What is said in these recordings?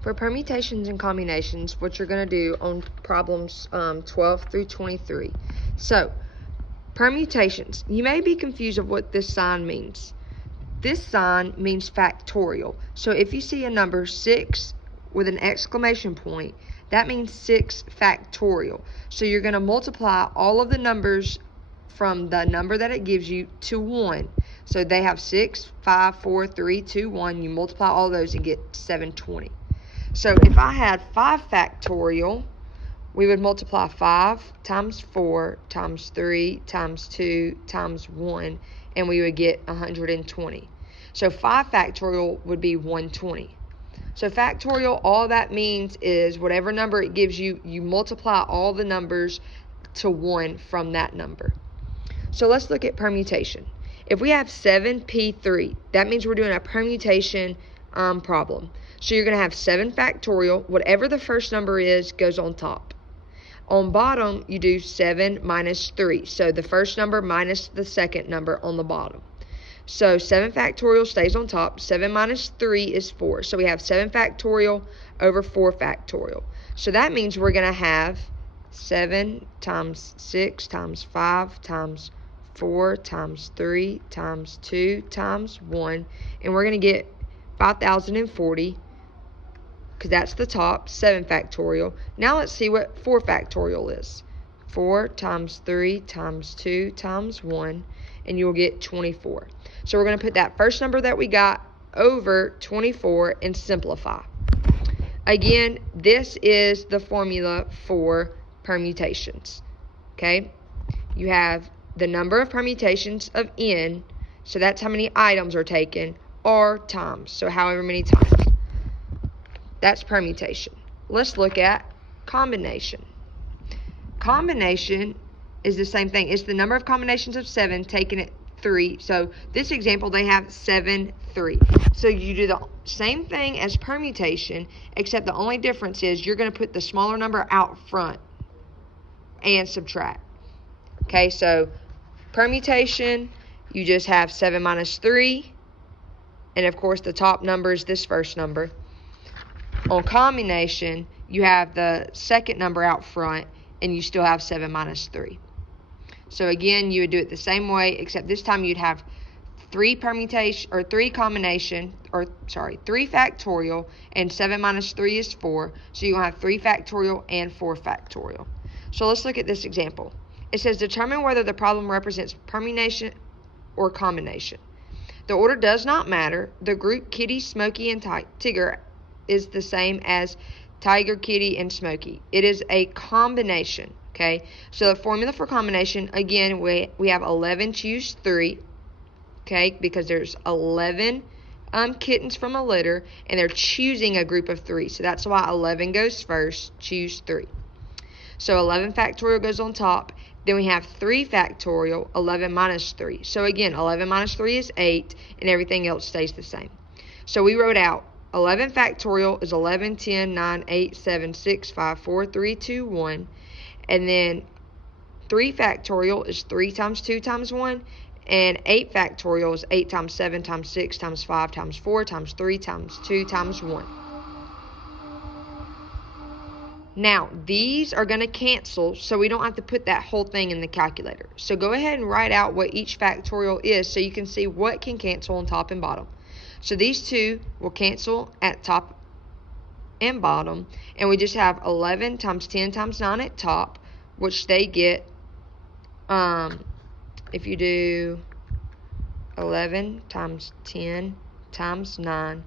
For permutations and combinations, what you're going to do on problems 12 through 23. So, permutations. You may be confused of what this sign means. This sign means factorial. So if you see a number 6 with an exclamation point, that means 6 factorial. So you're going to multiply all of the numbers from the number that it gives you to 1. So they have 6, 5, 4, 3, 2, 1. You multiply all those and get 720. So if I had 5 factorial, we would multiply 5 times 4 times 3 times 2 times 1, and we would get 120. So 5 factorial would be 120. So factorial, all that means is whatever number it gives you, you multiply all the numbers to 1 from that number. So let's look at permutation. If we have 7p3, that means we're doing a permutation problem. So you're going to have 7 factorial. Whatever the first number is goes on top. On bottom, you do 7 minus 3. So the first number minus the second number on the bottom. So 7 factorial stays on top. 7 minus 3 is 4. So we have 7 factorial over 4 factorial. So that means we're going to have 7 times 6 times 5 times 4 times 3 times 2 times 1. And we're going to get 5,040. Because that's the top, 7 factorial. Now let's see what 4 factorial is. 4 times 3 times 2 times 1, and you'll get 24. So we're going to put that first number that we got over 24 and simplify. Again, this is the formula for permutations. Okay? You have the number of permutations of n, so that's how many items are taken, or times, so however many times. That's permutation. Let's look at combination. Combination is the same thing. It's the number of combinations of 7 taken at 3. So this example, they have 7, 3. So you do the same thing as permutation, except the only difference is you're going to put the smaller number out front and subtract. Okay, so permutation, you just have 7 minus 3. And of course, the top number is this first number. On combination, you have the second number out front, and you still have 7 minus 3. So again, you would do it the same way, except this time you'd have 3 factorial, and 7 minus 3 is 4. So you're going to have 3 factorial and 4 factorial. So let's look at this example. It says determine whether the problem represents permutation or combination. The order does not matter. The group Kitty, Smokey, and Tigger is the same as Tiger, Kitty, and Smokey. It is a combination, okay? So the formula for combination, again, we have 11 choose 3, okay? Because there's 11 kittens from a litter, and they're choosing a group of 3. So that's why 11 goes first, choose 3. So 11 factorial goes on top. Then we have 3 factorial, 11 minus 3. So again, 11 minus 3 is 8, and everything else stays the same. So we wrote out 11 factorial is 11, 10, 9, 8, 7, 6, 5, 4, 3, 2, 1. And then 3 factorial is 3 times 2 times 1. And 8 factorial is 8 times 7 times 6 times 5 times 4 times 3 times 2 times 1. Now, these are going to cancel, so we don't have to put that whole thing in the calculator. So go ahead and write out what each factorial is so you can see what can cancel on top and bottom. So these two will cancel at top and bottom, and we just have 11 times 10 times 9 at top, which they get, if you do 11 times 10 times 9,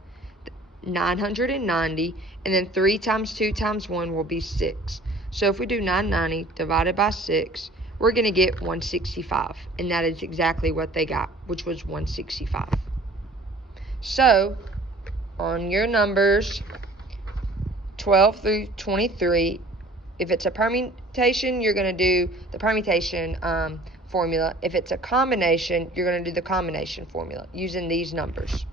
990, and then 3 times 2 times 1 will be 6. So if we do 990 divided by 6, we're going to get 165, and that is exactly what they got, which was 165. So, on your numbers 12 through 23, if it's a permutation, you're going to do the permutation formula. If it's a combination, you're going to do the combination formula using these numbers.